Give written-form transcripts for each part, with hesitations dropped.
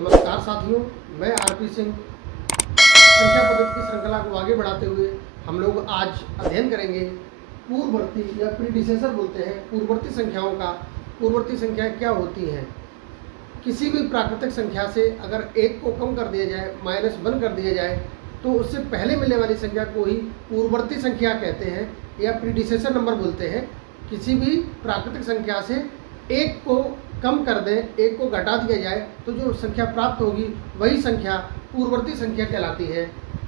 नमस्कार साथियों, मैं आरपी सिंह। संख्या पद्धति की श्रृंखला को आगे बढ़ाते हुए हम लोग आज अध्ययन करेंगे पूर्ववर्ती या प्रीडिसेसर बोलते हैं पूर्ववर्ती संख्याओं का। पूर्ववर्ती संख्याएं क्या होती हैं? किसी भी प्राकृतिक संख्या से अगर एक को कम कर दिया जाए, -1 कर दिया जाए, तो उससे पहले मिलने वाली संख्या को ही पूर्ववर्ती संख्या कहते हैं या प्रीडिसेसर नंबर बोलते हैं। किसी भी प्राकृतिक संख्या से एक को कम कर दें, एक को घटा दिया जाए, तो जो संख्या प्राप्त होगी वही संख्या पूर्ववर्ती संख्या कहलाती है।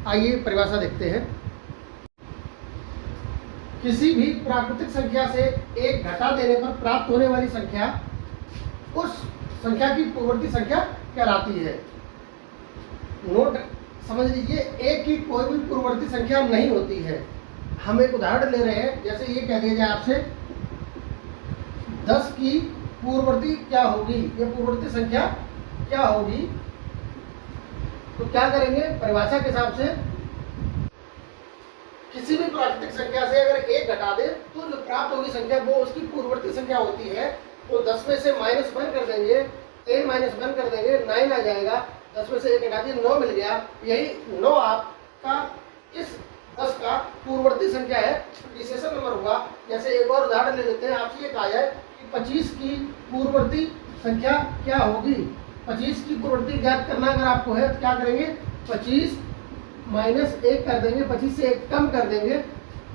आइए परिभाषा देखते हैं। किसी भी प्राकृतिक संख्या से एक घटा देने पर प्राप्त होने वाली संख्या उस संख्या की पूर्ववर्ती संख्या कहलाती है। नोट समझ लीजिए, एक की कोई भी पूर्ववर्ती संख्या नहीं होती है। हम एक उदाहरण ले रहे हैं, जैसे ये कह दिया जाए आपसे 10 की पूर्ववर्ती क्या होगी, ये पूर्ववर्ती संख्या क्या होगी, तो क्या करेंगे? परिभाषा के हिसाब से किसी भी प्राकृतिक संख्या से अगर एक घटा दे तो जो प्राप्त होगी संख्या वो उसकी पूर्ववर्ती संख्या होती है। तो 10 में से -1 कर देंगे, 10 -1 कर देंगे, 9 आ जाएगा। 10 में से एक घटा दिए, 9 मिल गया। यही 9 आपका इस 10 का पूर्ववर्ती संख्या है, प्रीडिसेसर नंबर हुआ। जैसे एक और उदाहरण ले लेते हैं। आपसे ये कहा जाए कि 25 की पूर्ववर्ती संख्या क्या होगी। 25 की पूर्ववर्ती ज्ञात करना अगर आपको है तो क्या करेंगे? 25 -1 कर देंगे, 25 से 1 कम कर देंगे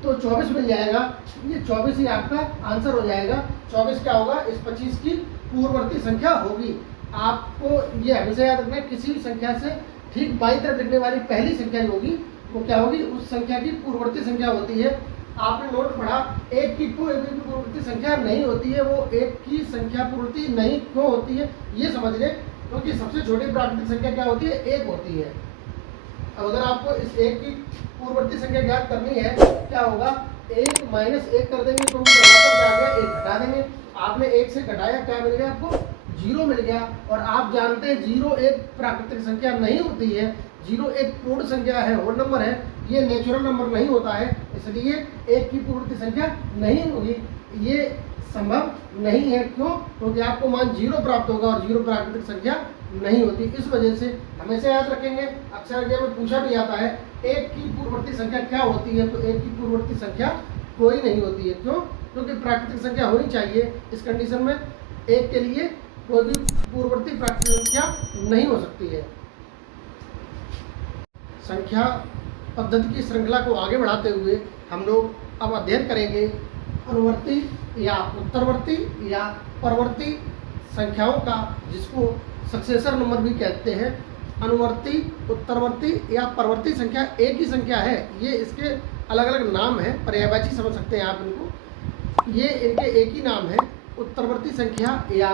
तो 24 मिल जाएगा। ये 24 ही आपका आंसर हो जाएगा। 24 क्या होगा? इस 25 की पूर्ववर्ती संख्या होगी। आपको ये हमेशा याद रखना है, किसी भी संख्या से ठीक बाईं तरफ लिखने वाली पहली संख्या जो होगी वो क्या होगी? उस संख्या की पूर्ववर्ती संख्या होती है। आपने नोट पढ़ा, एक की कोई भी पूर्ववर्ती संख्या नहीं होती है। वो एक की संख्या पूर्ववर्ती नहीं क्यों होती है ये समझ लें, क्योंकि सबसे छोटी प्राकृतिक संख्या क्या होती है? 1 होती है। अब अगर आपको इस 1 की पूर्ववर्ती संख्या ज्ञात करनी है, क्या होगा? 1 -1 कर देंगे तो क्या आ गया? 1 घटा देंगे। आपने 1 से घटाया, क्या मिल गया आपको? 0 मिल गया। और आप जानते हैं 0 एक प्राकृतिक संख्या नहीं होती है। 0 एक पूर्ण संख्या है, होल नंबर है, ये नेचुरल नंबर नहीं होता है। इसलिए 1 की पूर्ववर्ती संख्या नहीं होगी, ये संभव नहीं है। क्यों? क्योंकि आपको मान 0 प्राप्त होगा और 0 प्राकृतिक संख्या नहीं होती। इस वजह से हमेशा याद रखेंगे, अक्सर एग्जाम में पूछा भी जाता है 1 की पूर्ववर्ती संख्या क्या होती है, तो 1 की पूर्ववर्ती संख्या कोई नहीं होती है। क्यों? क्योंकि प्राकृतिक संख्या होनी चाहिए। इस कंडीशन में 1 के लिए कोई भी पूर्ववर्ती प्राकृतिक संख्या नहीं हो सकती है। संख्या पद्धति की श्रृंखला को आगे बढ़ाते हुए हम लोग अब अध्ययन करेंगे अनुवर्ती या उत्तरवर्ती या परवर्ती संख्याओं का, जिसको सक्सेसर नंबर भी कहते हैं। अनुवर्ती, उत्तरवर्ती या परवर्ती संख्या एक ही संख्या है। ये इसके अलग अलग नाम हैं, पर्यायवाची समझ सकते हैं आप इनको। ये इनके एक ही नाम है। उत्तरवर्ती संख्या या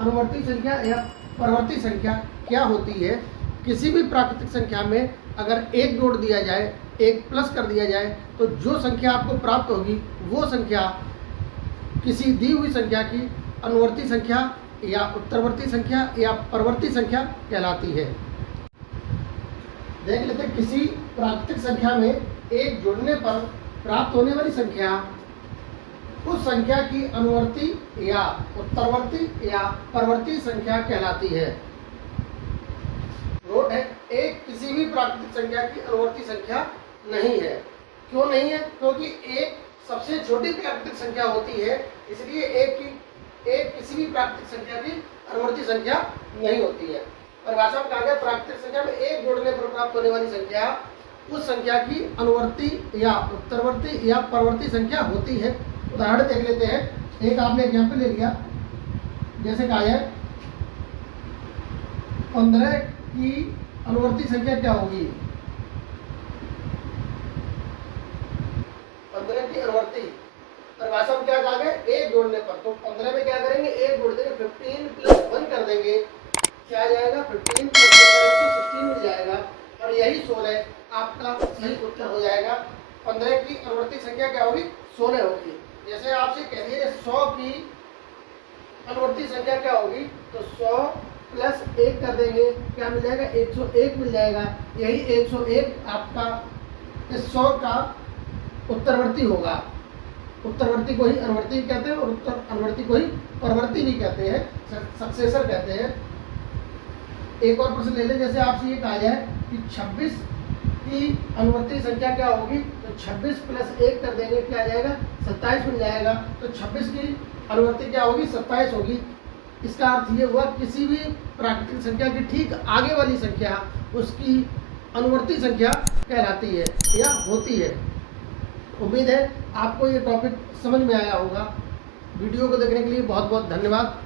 अनुवर्ती संख्या या परवर्ती संख्या क्या होती है? किसी भी प्राकृतिक संख्या में अगर 1 जोड़ दिया जाए, 1 प्लस कर दिया जाए, तो जो संख्या आपको प्राप्त होगी वो संख्या किसी दी हुई संख्या की अनुवर्ती संख्या या उत्तरवर्ती संख्या या परवर्ती संख्या कहलाती है। देख लेते हैं, किसी प्राकृतिक संख्या में 1 जोड़ने पर प्राप्त होने वाली संख्या उस संख्या की अनुवर्ती या उत्तरवर्ती या परवर्ती संख्या कहलाती है। नोट है, 1 किसी भी प्राकृतिक संख्या की अनुवर्ती संख्या नहीं है। क्यों नहीं है? क्योंकि 1 सबसे छोटी प्राकृतिक संख्या होती है। इसलिए 1 किसी भी प्राकृतिक संख्या की अनुवर्ती संख्या नहीं होती है। परिभाषा में कहा गया, प्राकृतिक संख्या में 1 जोड़ने पर प्राप्त होने वाली संख्या उस संख्या की अनुवर्ती या उत्तरवर्ती या परवर्ती संख्या होती है। उदाहरण देख लेते हैं। एक आपने एग्जाम्पल ले लिया, जैसे कहा है 15 की अनुवर्ती संख्या क्या होगी? 15 की अनुवर्ती परिभाषा में क्या कहा गया? 1 जोड़ने पर। तो 15 में क्या करेंगे? 1 जोड़ देंगे, 15 + 1 कर देंगे, क्या आ जाएगा? 15 + 1 करेंगे तो 16 मिल जाएगा। और यही 16 आपका सही उत्तर हो जाएगा। 15 की अनुवर्ती संख्या क्या होगी? 16 होगी। जैसे आपसे कह दिए 100 की अनुवर्ती संख्या क्या होगी, तो 100 + 1 कर देंगे, क्या मिल जाएगा? 101 मिल जाएगा। यही 101 आपका इस 100 का उत्तरवर्ती होगा। उत्तरवर्ती को ही अनुवर्ती कहते हैं और अनुवर्ती को ही परवर्ती भी कहते हैं, सक्सेसर कहते हैं। एक और प्रश्न ले लें, जैसे आपसे ये कहा जाए कि 26 की अनुवर्ती संख्या क्या होगी, तो 26 प्लस 1 कर देंगे, क्या आ जाएगा 27 मिल जाएगा। तो 26 की अनुवर्ती क्या होगी, 27 होगी। इसका अर्थ ये हुआ किसी भी प्राकृतिक संख्या की ठीक आगे वाली संख्या उसकी अनुवर्ती संख्या कहलाती है या होती है। उम्मीद है आपको ये टॉपिक समझ में आया होगा। वीडियो को देखने के लिए बहुत बहुत धन्यवाद।